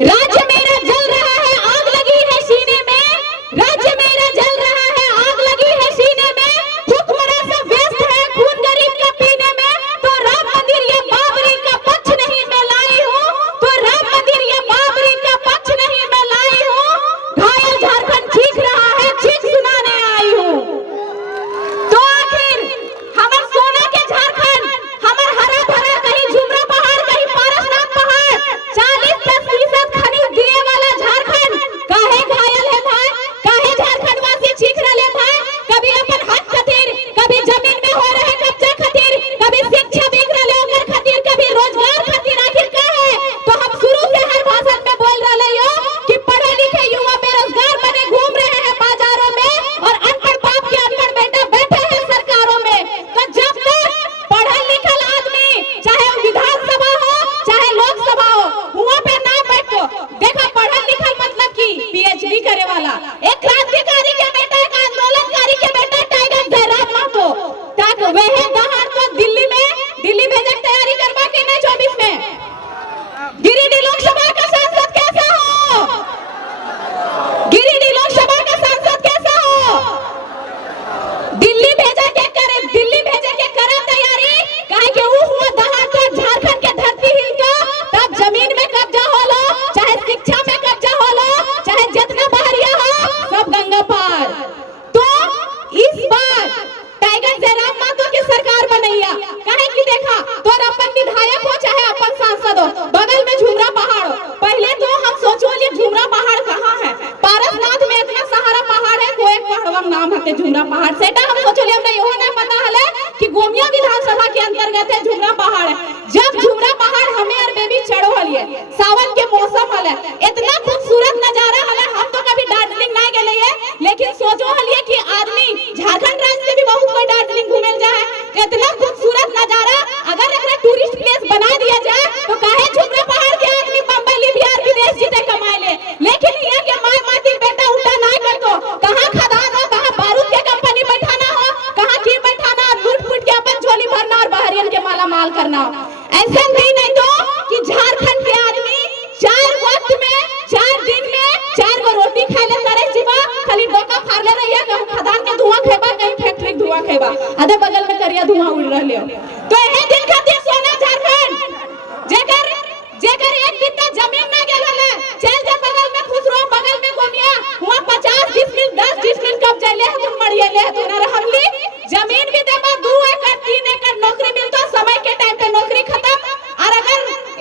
राज्य मेरा जल रहा है, आग लगी है सीने में। राज्य मेरा जल रहा है, आग लगी है सीने में। हुक्मरान सब व्यस्त है खून गरीब का पीने में। तो राम मंदिर ये बाबरी का पक्ष नहीं मैं लाई हूँ। तो राम मंदिर ये बाबरी का पक्ष नहीं मैं लाई हूँ। घायल झारखंड चीख रहा है, चीख सुनाने आई हूँ। तो आखिर हमर सोना के झारखंड, हमर हरा भरा कहीं झुमरा पहाड़, कहीं पारसनाथ पहाड़, 40-50% खनिज दिए वाला झारखंड काहे घायल है भाई? काहे झारखंड वासी चीख रहे भाई? कभी अपन हक खातिर, कभी जमीन में हो रहे कब्जा खातिर, कभी शिक्षा बिक रहे ओकर खातिर, कभी रोजगार खातिर। आखिर का है? तो हम शुरू से हर भाषण में बोल रहे हो कि पढ़े लिखे युवा बेरोजगार बने घूम रहे हैं बाजारों में, और अनपढ़ बाप के अनपढ़ बेटा बैठे हैं सरकारों में। तो जब तक पढ़ल लिखल आदमी, चाहे विधानसभा हो चाहे लोकसभा हो, वहाँ पे ना बैठो। देखो पढ़ल लिखल मतलब की पीएचडी करे वाला, एक क्रांतिकारी के बेटा, एक आंदोलनकारी के बेटा टाइगर जयराम महतो तक वह गहार तो दिल्ली भेजे की तैयारी करवा के नहीं 24 में। गिरिडीह लोकसभा का सांसद कैसा हो? गिरिडीह लोकसभा का सांसद कैसा हो? दिल्ली भेजे के करे तैयारी, काहे के वो हुआ दहाड़ तो झारखंड के धरती हिल का, तब जमीन में कब्जा होलो, चाहे शिक्षा में कब्जा होलो, चाहे जितना बहरिया हो सब गंगा पार। तो इस बार टाइगर जयराम महतो की सरकार बनैया, काहे की देखा तोर अपन विधायक हो चाहे अपन सांसद हो, बगल में झुमरा पहाड़ हो। पहले तो हम सोचो ये झुमरा पहाड़ कहाँ है? पारसनाथ में इतना सहारा पहाड़ है, कोई एक पहाड़वा नाम है झुमरा पहाड़। सेटा हम सोचो हमरा यो नहीं पता है कि गोमिया विधानसभा के अंतर्गत है झुमरा पहाड़ है। जब झुमरा पहाड़ हमें और बेबी चढ़ो हलिए, सावन के मौसम हले, इतना खूबसूरत नजारा हले। हम तो कभी दार्जिलिंग नहीं गए है, लेकिन सोचो हलिए कि आदमी झारखंड राज्य से भी बहुत कोई दार्जिलिंग घूमे जाए। इतना खूबसूरत नजारा अगर एक टूरिस्ट प्लेस बना दिया जाए तो काहे झुमरा पहाड़ के आदमी बम्बई बिहार विदेश जीते कमाए ले। लेकिन ये के माय माती बेटा उल्टा नहीं कर दो, कहां खदान हो, कहां बारूद के कंपनी बैठाना हो, कहां की बैठाना, लूट फूट के अपन झोली भरना और बहरियन के माला माल करना। ऐसे नहीं तो कि झारखंड के आदमी 4 वक्त में 4 दिन में 4 गो रोटी खाए ले तारे जीवा, खाली डोका फाड़ले रहिए, कहूं खदान के धुआं खेबा, कहीं फैक्ट्री के धुआं खेबा, अदे बगल में करिया धुआं उड़ रहले हो। तो एहे दिन खातिर सोना झारखंड जेकर एक बित्ता जमीन ना गेलले, चल जा बगल में खुसरो, बगल में गोमिया, वहां 50 डिसमिल 10 डिसमिल कब्जा ले तुम मरिए ले तू ना हमली जमीन भी देबा 2 एकड़ 3 एकड़ नौकरी मिलता समय के टाइम पे नौकरी खत्म। और अगर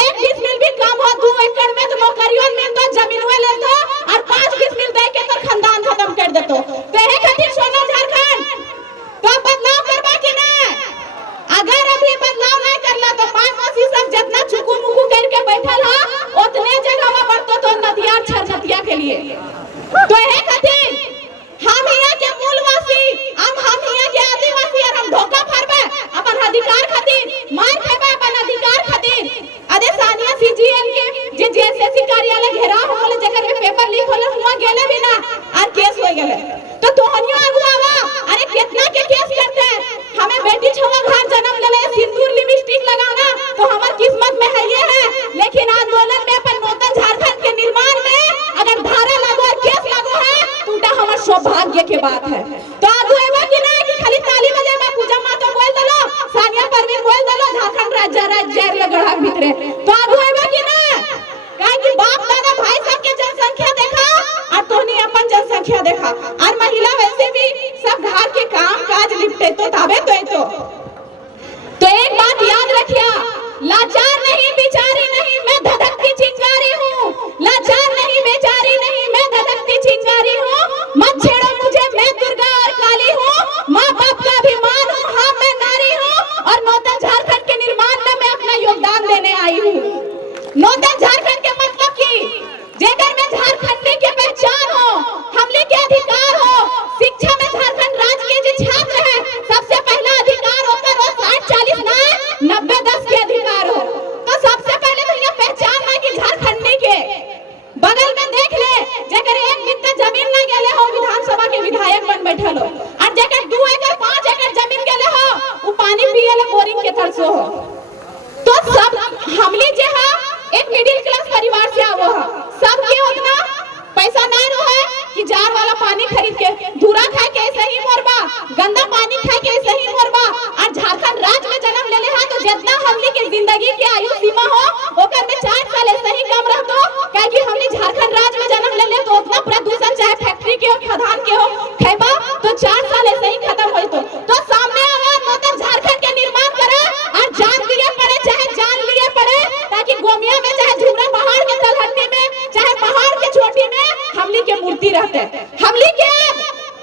1 डिसमिल भी कम हो 2 एकड़ में तो नौकरियों मिलता, जमीन में ले तो और 5 डिसमिल दे के तो खानदान खत्म कर देतो। तो एहे खातिर सोना झारखंड तो बदलाव करबा कि ना? अगर अभी बदलाव नहीं करला तो 5% जितना चुकू मुकू करके बैठल हा उतने जगह में बढ़तो तो नदिया छरछतिया के लिए। तो एहे खातिर हम यहाँ के मूलवासी, हम यहाँ के आदिवासी और हम धोखा फरबे अपन अधिकार खातिर, मार खेबे अपन अधिकार खातिर। अरे सानिया सीजीएल के जे जेएसएससी कार्यालय घेराव होले, जेकर में पेपर लीक होले, हुआ गेले भी ना और केस हो गेले। तो तोहनियो अगुआवा अरे कितना के केस करते हैं? हमें बेटी छवा घर जन्म लेले, सिंदूर लिपस्टिक लगाना तो हमार किस्मत में है ये है, लेकिन आंदोलन में अपन नूतन झारखंड के निर्माण में अगर धारा लागो और केस लागो है तो उल्टा हमार सौभाग्य के बात है। तो आगू एबा कि ना कि खाली ताली बजे में पूजा माता बोल दलो, सानिया परवीन बोल दलो, झारखंड राज्य लगड़ा भीतरे। तो आगू एबा कि ना काहे कि बाप दादा भाई सब के जनसंख्या देखा और तोनी अपन जनसंख्या देखा, और महिला वैसे भी सब घर के काम काज निपटे तो ताबे तो एक बात याद रखिया, लाचार नहीं बेचारी नहीं मैं धधकती चिंगारी हूँ। लाचार नहीं बेचारी नहीं मैं धधकती चिंगारी हूँ। मत छेड़ो मुझे मैं दुर्गा और काली हूँ। माँ बाप का अभिमान हूँ, हाँ मैं नारी हूँ, और नूतन झारखंड के निर्माण में मैं अपना योगदान देने आई हूँ। नूतन झारखंड के मतलब की जेकर में झारखंडी के पहचान हो, हमले के अधिकार हो। शिक्षा में झारखंड राज्य के जो छात्र है सबसे पहला अधिकार होता है 60-40 ना 90-10 के अधिकार हो। तो सबसे रहो सब के उतना पैसा ना रहे कि जार वाला पानी खरीद के धूरा खाए के ऐसे ही मोरबा, गंदा पानी खाए के ऐसे ही मोरबा। और झारखंड राज्य में जन्म ले है तो जितना हमनी के जिंदगी के आयु सीमा हो ओकर में 4 साल ऐसे ही कम रहतो, काहे कि हमनी झारखंड राज्य में जन्म ले तो उतना प्रदूषण चाहे फैक्ट्री के हो खदान के हो खैबा तो 4 साल ऐसे ही खत्म होई। तो सामने आवाज मतलब झारखंड के निर्माण करे और जान लिए पड़े चाहे जान लिए पड़े, ताकि गोमिया में चाहे झुमरा पहाड़ के तलहटी में चाहे पहाड़ के चोटी में हमली के मूर्ति रहते। हमली के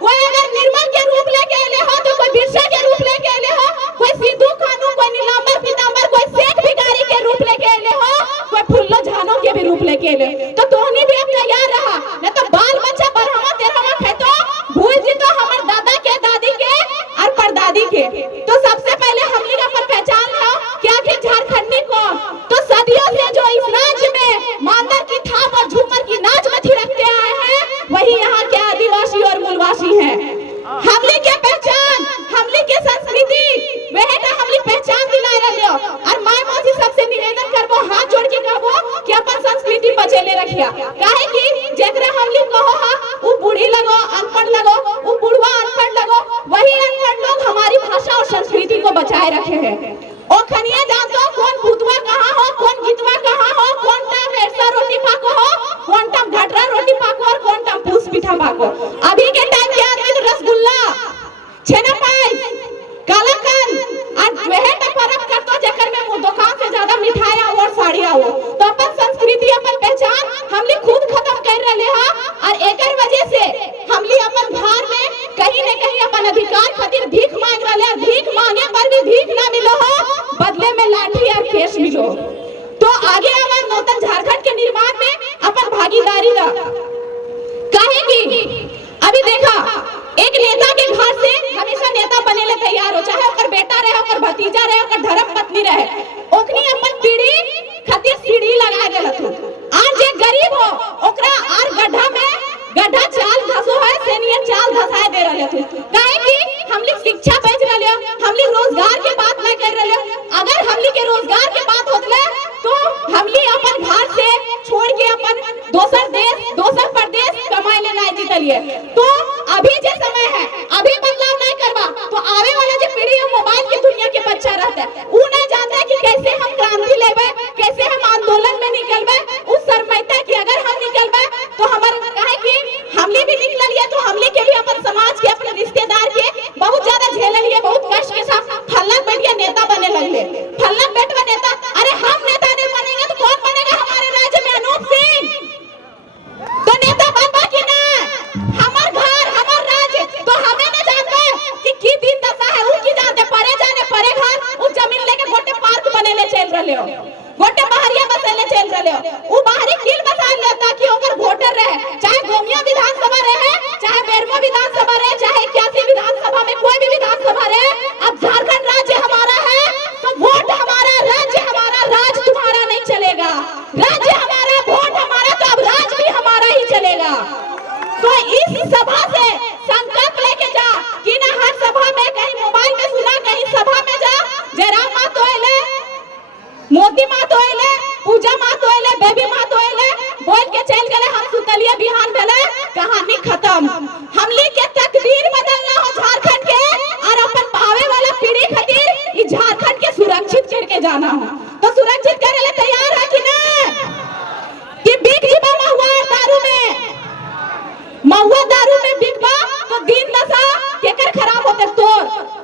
कोई अगर निर्मल के रूप लेके आले हो तो कोई बिरसा के रूप लेके आले हो, कोई सिद्धू कानू, कोई नीलांबर पीतांबर, कोई शेख भिखारी के रूप लेके आले हो, कोई फुल्लो झानो के भी रूप लेके आले। तो तोहनी भी अब तैयार रहा न तो बाल बच्चा बरहवा तेरहवा खेतो भूल जी तो हमर दादा के दादी के और परदादी के। तो सबसे पहले हमली का अपन पहचान लो कि आखिर झारखंडी कौन। तो सदियों से जो इस राज्य में मांदर की थाप और झूमर की नाच में थिरकते आए हैं वही यहाँ के आदिवासी और मूलवासी हैं। हमली के पहचान, हमली के संस्कृति वह का हमली पहचान दिलाए रहियो। और माय मौसी सबसे निवेदन करबो हाथ जोड़ के कहबो कि अपन संस्कृति बचेले रखिया, काहे कि जेकरा हमली कहो हा वो बूढ़ी लगो अनपढ़ लगो, वो बुढ़वा अनपढ़ लगो, वही अनपढ़ लोग हमारी भाषा और संस्कृति को बचाए रखे हैं। ओ खनिया जानतो कौन भूतवा कहाँ हो, कौन गीतवा कहाँ हो, कौन टाइम ऐसा रोटी पाको हो, कौन टाइम घटरा रोटी पाको और कौन टाइम पूस पिठा पाको। अभी के टाइम के आदमी तो रसगुल्ला, छेना पाई, कालाकंद और वह तो फर्क करतो जेकर में वो दुकान से ज्यादा मिठाई आओ और साड़ी आओ। तो अपन संस्कृति अपन पहचान हमली खुद खत्म कर रहे हा। और एकर वजह से हमली अपन भार में कहीं न कहीं अपन अधिकार खातिर भीख मांग रहे, भीख मांगे पर भी भीख ना मिलो हो, बदले में लाठी और केस मिलो। तो आगे आवाज नूतन झारखंड के निर्माण में अपन भागीदारी दा, काहे कि अभी देखा एक नेता के घर से हमेशा नेता बने ले तैयार हो, चाहे ओकर बेटा रहे, ओकर भतीजा रहे, ओकर धर्म पत्नी रहे, ओकनी अपन पीढ़ी खातिर सीढ़ी लगा देलत। आज जे गरीब हो ओकरा आर गड्ढा में गड्ढा चाल धसो है सेनियर चाल धसाए दे रहले थे, काहे कि हमली शिक्षा बेच रहले, हमली रोजगार के बात ना कर रहले। अगर हमली के रोजगार के बात होतले तो हमली अपन घर से छोड़ के अपन दोसर देश दोसर प्रदेश कमाई ले नहीं जीतलिए। तो अभी जे समय है अभी बदलाव नहीं करबा तो आवे वाला जो पीढ़ी है मोबाइल की दुनिया के बच्चा रहता है, वो नहीं जानता है कि कैसे हम क्रांति लेबे, कैसे हम आंदोलन में निकलबे। उस शर्माइता कि अगर हम निकलबे तो हमार काहे कि हमली भी निकल लिए तो हमली के भी अपन समाज के अपने रिश्तेदार के बहुत ज्यादा झेल लिए, बहुत कष्ट के साथ फल्ला बैठिया नेता बने लगले। फल्ला बैठवा नेता, अरे हम नेता नहीं बनेंगे तो कौन बनेगा हमारे राज्य में? अनूप सिंह तो नेता बनबा कि ना? हमार घर हमार राज्य तो हमें न जानते कि दिन दशा है, उनकी जानते परे जाने परे घर उस जमीन लेके गोटे पार्क बनेले चल रहले हो, गोटे बाहरिया बसेले चल रहले हो, वो बाहरी किल बसा ले ताकि ओकर वोटर रहे, चाहे गोमिया विधानसभा रहे, चाहे बेरमो विधानसभा रहे, चाहे 81 विधानसभा में कोई भी विधानसभा रहे। अब झारखंड राज्य हमारा है तो वोट हमारा, राज्य हमारा, राज तुम्हारा नहीं चलेगा। राज्य हमारा, वोट हमारा, तो अब राज भी हमारा ही चलेगा। तो इस सभा से संकल्प लेके जा कि ना हर सभा में कहीं मोबाइल में सुना, कहीं सभा में जा, जयराम माँ तो आइले, मोती माँ तो आइले, पूजा माँ तो आइले, बेबी माँ तो आइले, बोल के चल गए हम सुतलिया बिहान भेले, कहानी खत्म। हमली के तकदीर बदलना हो झारखंड के और अपन आवे वाला पीढ़ी खातिर इस झारखंड के सुरक्षित करके जाना हो। तो सुरक्षित करे ले तैयार है कि ना? कि बिक जीवा महुआ दारू में, महुआ दारू में बिकबा तो दिन दशा केकर खराब होते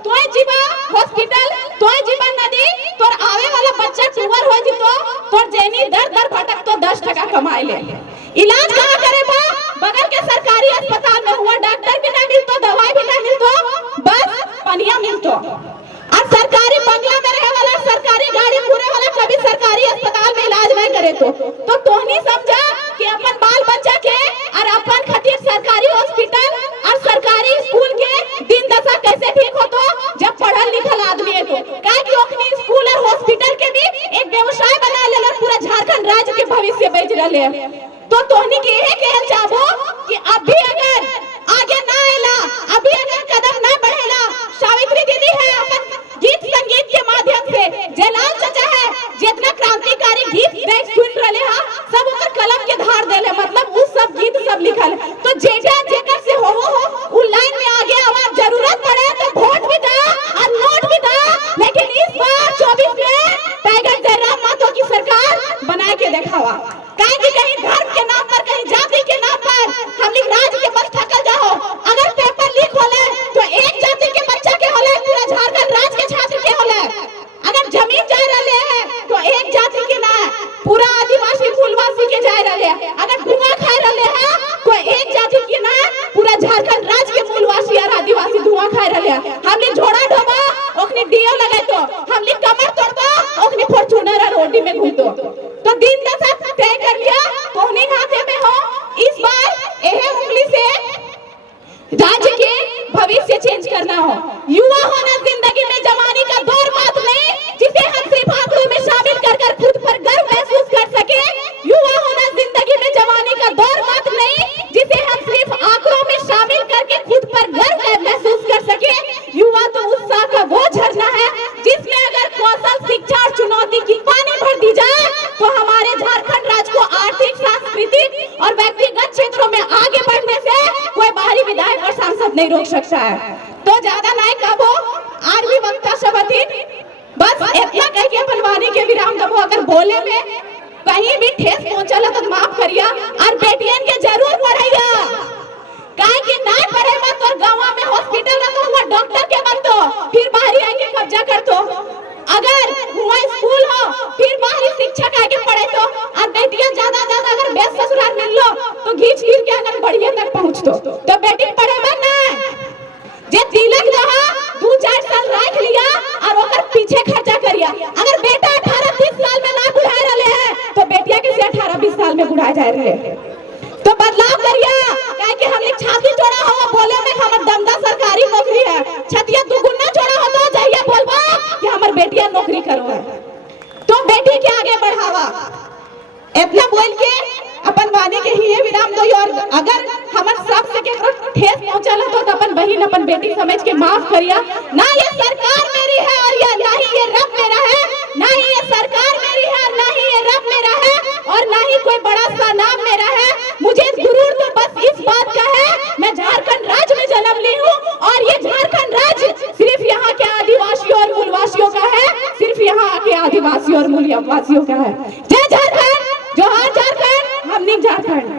तोय जीवा हॉस्पिटल, तोय जीवा नदी, तोर आवे वाला बच्चा टूवर हो जितो, तोर जैनी दर दर भटक तो 10 टका कमाए ले। इलाज कहाँ करे बा? बगल के सरकारी अस्पताल में हुआ, डॉक्टर भी ना मिलतो, दवाई भी ना मिलतो, बस पनिया मिलतो। और सरकारी बंगला में रहे वाला, सरकारी गाड़ी पूरे वाला कभी सरकारी अस्पताल में इलाज नहीं करे तो तोहनी समझा कि अपन बाल बच्चा के और अपन खातिर सरकारी हॉस्पिटल और सरकारी स्कूल के दिन दशा कैसे ठीक हो तो जब पढ़ल लिखल आदमी है तो काहे कि ओखनी स्कूल और हॉस्पिटल के भी एक व्यवसाय बना लेले, पूरा झारखंड राज्य के भविष्य बेच रहले। तो तोहनी के यही कहल चाहबो कि अभी अगर आगे ना आएला, अभी अगर कदम ना बढ़ेला, सावित्री दीदी है अपन गीत संगीत के माध्यम से, जयलाल चाचा है जितना क्रांतिकारी गीत सुन रहे हा, सब ओकर कलम के रहे अगर धुआं खा रहे हैं कोई एक जाति की ना पूरा झारखंड राज्य के मूलवासी और आदिवासी धुआं खा रहे हैं। हमने झोड़ा ढोबा ओखनी डीओ लगाए तो हमने कमर तोड़ दो ओखनी फॉर्च्यूनर रोटी में घूम दो तो दिन दशा तय कर लिया तो उन्हीं हाथे में हो। इस बार यह उंगली से राज्य के भविष्य चेंज करना हो। युवा होना जिंदगी में जवानी का दौर बात नहीं जिसे हम सिर्फ आंकड़ों में शामिल कर कर खुद पर गर्व महसूस कर सके। युवा होना जिंदगी में जवानी का दौर बात नहीं जिसे हम सिर्फ आंकड़ों में शामिल करके खुद पर गर्व महसूस कर सके। युवा तो उत्साह का वो झरना है जिसमें अगर कौशल शिक्षा और चुनौती की पानी भर दी जाए तो हमारे झारखंड राज्य को आर्थिक सांस्कृतिक और व्यक्तिगत क्षेत्रों में आगे बढ़ने से कोई बाहरी विधायक और सांसद नहीं रोक सकता है। तो ज्यादा नहीं कहो आज भी वक्ता शबती बस इतना कह के अपन वाणी के विराम दबो। अगर बोले में कहीं भी ठेस पहुंचल तो माफ करिया और बेटियन के जरूर पढ़ाइया काहे कि ना पढ़े मत और गांव में हॉस्पिटल ना तो हुआ डॉक्टर के बन तो फिर बाहरी आके कब्जा कर तो अगर हुआ स्कूल हो फिर बाहरी शिक्षक आके पढ़े तो और बेटियां ज्यादा अगर बेस ससुराल मिल लो तो घींच के अगर बढ़िया तक पहुंच तो बेटी पढ़े मत ना जे तिलक रहा 2-4 साल रख लिया और ओकर पीछे खर्चा करिया। अगर बेटा 18-20 साल में ना बुढ़ा रहे हैं तो बेटिया के 18-20 साल में बुढ़ा जा रहे हैं तो बदलाव करिया काहे कि हमने छाती जोड़ा हुआ बोले में हमर दमदा सरकारी नौकरी है छतिया दुगुना जोड़ा हो तो जाइए बोलबा कि हमर बेटिया नौकरी करो है तो बेटी के आगे बढ़ावा। इतना बोल के अपन वाणी के ही विराम दो। और अगर हमर सब से केकरो ठेस पहुंचल तो अपन बहन अपन बेटी समझ के माफ करिया। ना ये सरकार मेरी है और या ना ही ये रब मेरा है, ना ही ये सरकार मेरी है और ना ही ये रब मेरा है और ना ही कोई बड़ा सा नाम मेरा है। मुझे गुरूर तो बस इस बात का है मैं झारखंड राज्य में जन्म ली हूँ और ये झारखंड राज्य सिर्फ यहाँ के आदिवासियों और मूलवासियों का है, सिर्फ यहाँ के आदिवासियों और मूलवासियों का है। जय झारखंड, जोहार झारखंड, हमनी झारखंड।